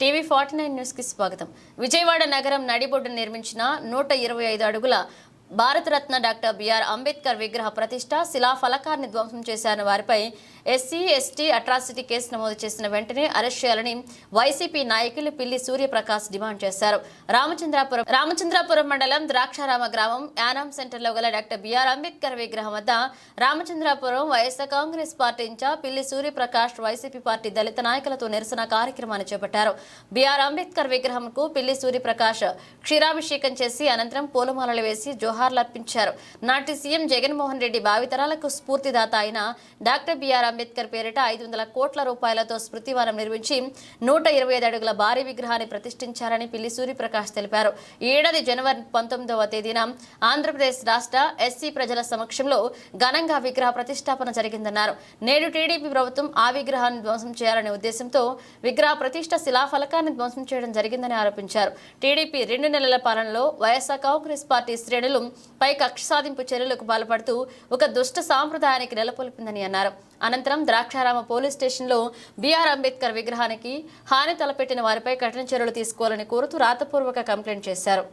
టీవీ49 news కి స్వాగతం. విజయవాడ నగరం నడిబొడ్డు నిర్మించిన 125 అడుగుల భారతరత్న డాక్టర్ బిఆర్ అంబేద్కర్ విగ్రహ ప్రతిష్ట శిలాఫలకాన్ని ధ్వంసం చేశారన్న వారిపై ఎస్సీ ఎస్టీ అట్రాసిటీ కేసు నమోదు చేసిన వెంటనే అరెస్ట్ చేయాలని వైసీపీ నాయకులు పిల్లి సూర్యప్రకాష్ డిమాండ్ చేశారు. రామచంద్రాపురం మండలం ద్రాక్షారామ గ్రామం యానాం సెంటర్లో గల డాక్టర్ బిఆర్ అంబేద్కర్ విగ్రహం వద్ద రామచంద్రాపురం వైఎస్ఆర్ కాంగ్రెస్ పార్టీ ఇన్ఛార్జ్ పిల్లి సూర్యప్రకాష్ వైసీపీ పార్టీ దళిత నాయకులతో నిరసన కార్యక్రమాన్ని చేపట్టారు. బిఆర్ అంబేద్కర్ విగ్రహంకు పిల్లి సూర్యప్రకాష్ క్షీరాభిషేకం చేసి అనంతరం పూలమాలలు వేసి జోహార్లర్పించారు. నాటి సీఎం జగన్మోహన్ రెడ్డి భావితరాలకు స్ఫూర్తిదాత అయిన డాక్టర్ బిఆర్ అంబేద్కర్ పేరిట 500 కోట్ల రూపాయలతో స్మృతివనం నిర్మించి 125 అడుగుల భారీ విగ్రహాన్ని ప్రతిష్ఠించారని పిల్లి సూర్యప్రకాష్ తెలిపారు. ఈ ఏడాది జనవరి 19వ తేదీన ఆంధ్రప్రదేశ్ రాష్ట్ర ఎస్సీ ప్రజల సమక్షంలో ఘనంగా విగ్రహ ప్రతిష్టాపన జరిగిందన్నారు. నేడు టీడీపీ ప్రభుత్వం ఆ విగ్రహాన్ని ధ్వంసం చేయాలనే ఉద్దేశంతో విగ్రహ ప్రతిష్ఠ శిలాఫలకాన్ని ధ్వంసం చేయడం జరిగిందని ఆరోపించారు. టీడీపీ 2 నెలల పాలనలో వైఎస్ఆర్ కాంగ్రెస్ పార్టీ శ్రేణులు పై కక్ష సాధింపు చర్యలకు పాల్పడుతూ ఒక దుష్ట సాంప్రదాయానికి నెలకొల్పిందని అన్నారు. అనంతరం ద్రాక్షారామ పోలీస్ స్టేషన్లో బిఆర్ అంబేద్కర్ విగ్రహానికి హాని తలపెట్టిన వారిపై కఠిన చర్యలు తీసుకోవాలని కోరుతూ రాతపూర్వక కంప్లైంట్ చేశారు.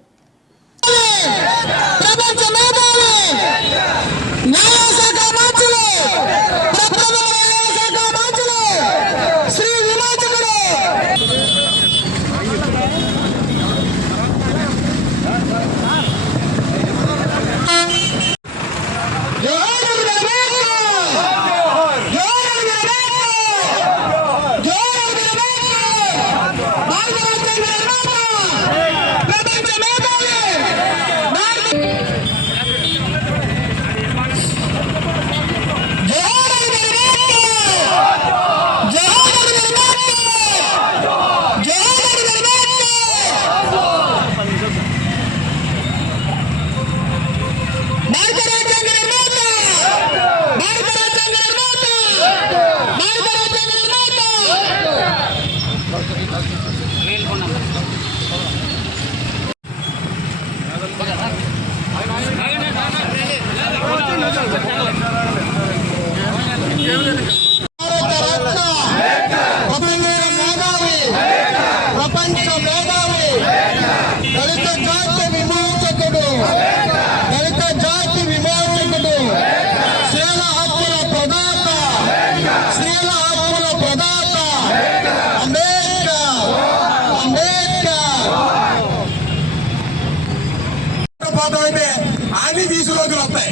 అన్ని తీసు రోజులు వస్తాయి.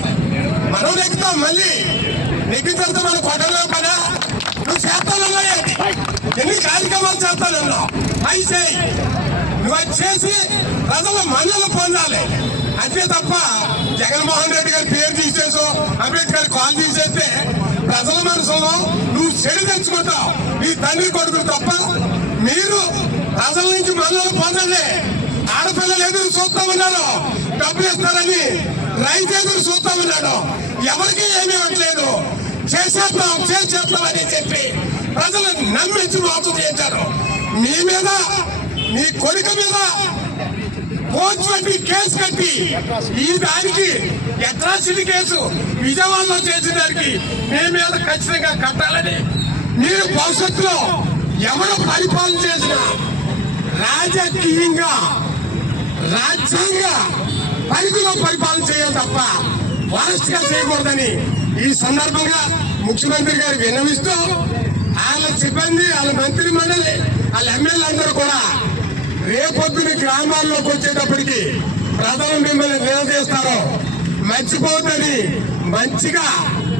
మనం నెక్కుతాం, మళ్ళీ నెగ్గితే మనం కొట్టలేవు కదా. నువ్వు చేస్తానన్నా ఎన్ని కార్యక్రమాలు చేస్తానన్నావు అయితే నువ్వు అది చేసి ప్రజల మన్నలు పొందాలి అంతే తప్ప జగన్మోహన్ రెడ్డి గారి పేరు తీసేసో అంబేద్కర్ కాల్ తీసేస్తే ప్రజల మనసులో నువ్వు చెడు తెచ్చుకుంటావు. నీ తండ్రి కొడుకులు తప్ప మీరు ప్రజల నుంచి మన్నలు పొందండి. ఆడపిల్లలు ఎదురు చూస్తా ఉన్నారు, డబ్బులు ఇస్తారని రైతు ఎదురు చూస్తా ఉన్నాడు. ఎవరికి ఏమీ ఇవ్వట్లేదు. చేసేస్తామని చెప్పి ప్రజలు నమ్మించి మోసం చేశారు. మీ మీద మీ కొడుకు మీద కోచ్ పెట్టి కేసు కట్టి ఈ దానికి అట్రాసిటీ కేసు విజయవాడలో చేసిన దానికి మీ మీద ఖచ్చితంగా కట్టాలని మీరు భవిష్యత్తులో ఎవరు పరిపాలన చేసినా రాజకీయంగా రాజ్యాంగ పరిధిలో పరిపాలన చేయాలి తప్ప వరస్ట్గా చేయకూడదని ఈ సందర్భంగా ముఖ్యమంత్రి గారు విన్నవిస్తూ వాళ్ళ సిబ్బంది, వాళ్ళ మంత్రి మండలి, వాళ్ళ ఎమ్మెల్యే అందరూ కూడా రేపొద్దున గ్రామాల్లోకి వచ్చేటప్పటికి ప్రజలు మిమ్మల్ని నిలదీస్తారో మర్చిపోతుంది. మంచిగా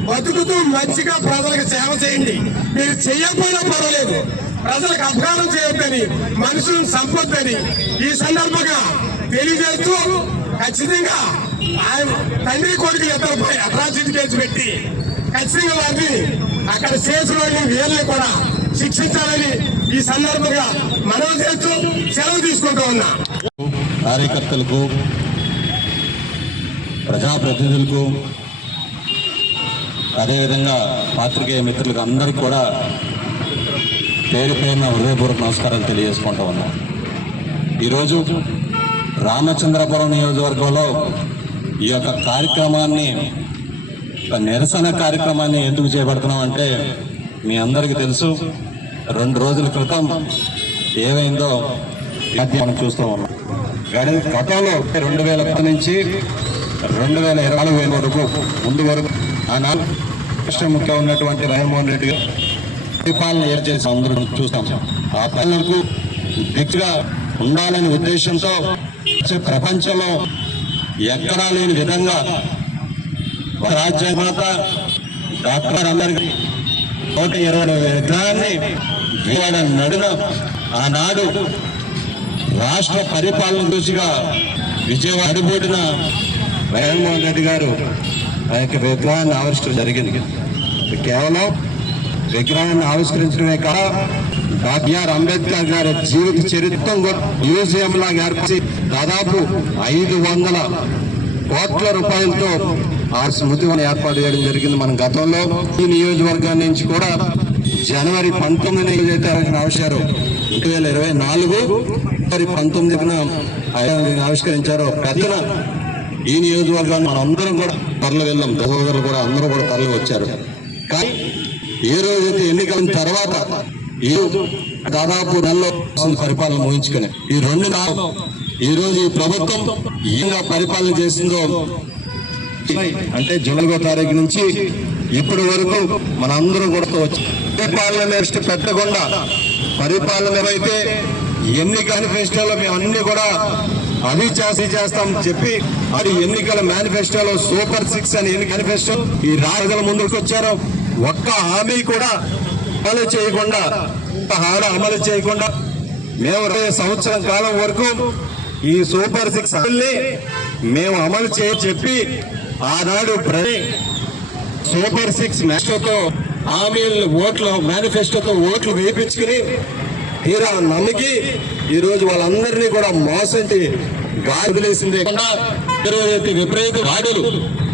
బతుకుతూ మంచిగా ప్రజలకు సేవ చేయండి. మీరు చేయకపోయినా పర్వాలేదు, ప్రజలకు అపకారం చేయొద్దని, మనుషులను చంపొద్దని ఈ సందర్భంగా తెలియజేస్తూ ఖచ్చితంగా తండ్రి కొడుకులు ఇద్దరుపై అట్రాసిటీ కేసు పెట్టి ఖచ్చితంగా వారిని అక్కడ చేసిన వీళ్ళని కూడా శిక్షించాలని ఈ సందర్భంగా మనవి చేస్తూ సెలవు తీసుకుంటూ ఉన్నా. కార్యకర్తలకు, ప్రజాప్రతినిధులకు, అదేవిధంగా పాత్రికేయ మిత్రులకు అందరికీ కూడా పేరు పేరున హృదయపూర్వక నమస్కారాలు తెలియజేసుకుంటూ ఉన్నాం. ఈరోజు రామచంద్రపురం నియోజకవర్గంలో ఈ యొక్క కార్యక్రమాన్ని, నిరసన కార్యక్రమాన్ని ఎందుకు చేపడుతున్నాం అంటే మీ అందరికీ తెలుసు, 2 రోజుల క్రితం ఏమైందో మనం చూస్తూ ఉన్నాం. గతంలో 2010 నుంచి 2024 వరకు ముందు వరకు ఆనాడు రాష్ట్ర ముఖ్య ఉన్నటువంటి జగన్మోహన్ రెడ్డి గారు పరిపాలన ఏం చేసి అందరూ చూస్తాం. ఆ పాలనకు దిక్కుగా ఉండాలనే ఉద్దేశంతో ప్రపంచంలో ఎక్కడా లేని విధంగా రాజ్యాంగ డాక్టర్ అందరికీ 120 విగ్రహాన్ని విజయవాడ నడున ఆనాడు రాష్ట్ర పరిపాలన దృష్టిగా విజయవాడ అడుగుబడిన జగన్మోహన్ రెడ్డి గారు ఆ యొక్క విగ్రహాన్ని ఆవిష్కరించడం జరిగింది. కేవలం విగ్రహాన్ని ఆవిష్కరించడమే కాదు, డాక్టర్ బిఆర్ అంబేద్కర్ గారి జీవిత చరిత్ర మ్యూజియం లాగా ఏర్పడి దాదాపు 500 కోట్ల రూపాయలతో ఆ స్మృతివనం ఏర్పాటు చేయడం జరిగింది. మన గతంలో ఈ నియోజకవర్గాన్ని నుంచి కూడా జనవరి 19 ఆవిష్కారు 2024 జనవరి 19 ఆవిష్కరించారు. పెద్దన ఈ నియోజకవర్గాన్ని మనం అందరం కూడా తరలి వెళ్ళాం. సహోదరులు కూడా అందరూ కూడా తరలి వచ్చారు. కానీ ఏ రోజైతే ఎన్నికల తర్వాత ఈ దాదాపు నెలలో పరిపాలన ముగించుకుని ఈ 2 నెలలు ఈ రోజు ఈ ప్రభుత్వం ఏంగా పరిపాలన చేసిందో అంటే జూలై 1వ తారీఖు నుంచి ఇప్పటి వరకు మనందరం కూడా వచ్చి పరిపాలన దృష్టి పెట్టకుండా పరిపాలన అయితే ఎన్నికల మేనిఫెస్టోలో మేము అన్ని కూడా అది చేస్తాం చెప్పి అది ఎన్నికల మేనిఫెస్టోలో సూపర్ 6 అని మేనిఫెస్టో ఈ రాజుల ముందుకు వచ్చారు. ఒక్క హామీ కూడా అమలు చేయకుండా మేము 20 సంవత్సరం కాలం వరకు ఈ సూపర్ 6 హామీల్ని మేము అమలు చెప్పి ఆనాడు సూపర్ 6 మేనిఫెస్టోతో హామీలు మేనిఫెస్టోతో ఓట్లు వేయించుకుని తీరా నమ్మికి ఈ రోజు వాళ్ళందరినీ కూడా మోసం గాడిలేసిందే కాకుండా విపరీత దాడులు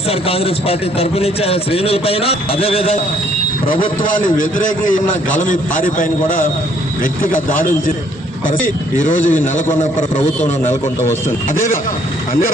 సార్ కాంగ్రెస్ పార్టీ తరఫున శ్రేణుల పైన అదేవిధంగా ప్రభుత్వాన్ని వ్యతిరేకంగా గలమి పారి పైన కూడా వ్యక్తిగత దాడులు ఈ రోజు నెలకొన్న ప్రభుత్వం నెలకొంటూ వస్తుంది. అదే